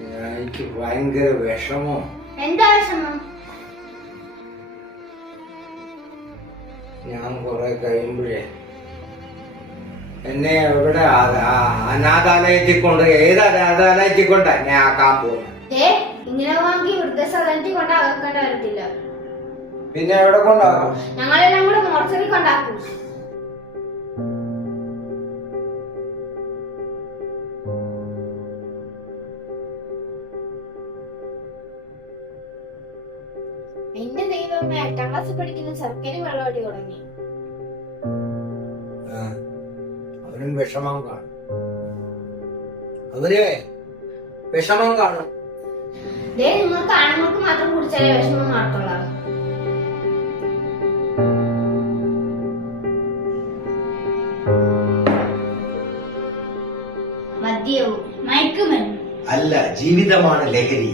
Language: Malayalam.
എനിക്ക് ഭയങ്കര വിഷമോ. എന്താ വിഷമം? ഞാൻ കുറെ കഴിയുമ്പോഴേ എന്നെ എവിടെ അനാഥാലയത്തിൽ കൊണ്ട് ഏത് അനാഥാലയത്തിൽ കൊണ്ടാ എന്നെ ആക്കാൻ പോകുന്നത്? ഇങ്ങനെ വാങ്ങി വൃദ്ധസദനത്തിൽ കൊണ്ടാക്കേണ്ട വരത്തില്ല. പിന്നെ എവിടെ കൊണ്ടാകും? ഞങ്ങളെല്ലാം കൂടെ മോർച്ചറി കൊണ്ടാക്കും. എന്റെ ദൈവമേ, 8ാം ക്ലാസ്സിൽ പഠിക്കുന്ന ചെറുക്കന് വെള്ളമടി തുടങ്ങി. അവനും വിഷമം കാണും. അവര് വിഷമം കാണും. നിങ്ങൾക്ക് ആണുങ്ങൾക്ക് മാത്രം കുടിച്ചാലേ വിഷമം മാറത്തുള്ളൂ. മദ്യവും മയക്കുമരുന്നും അല്ല, ജീവിതമാണ് ലഹരി.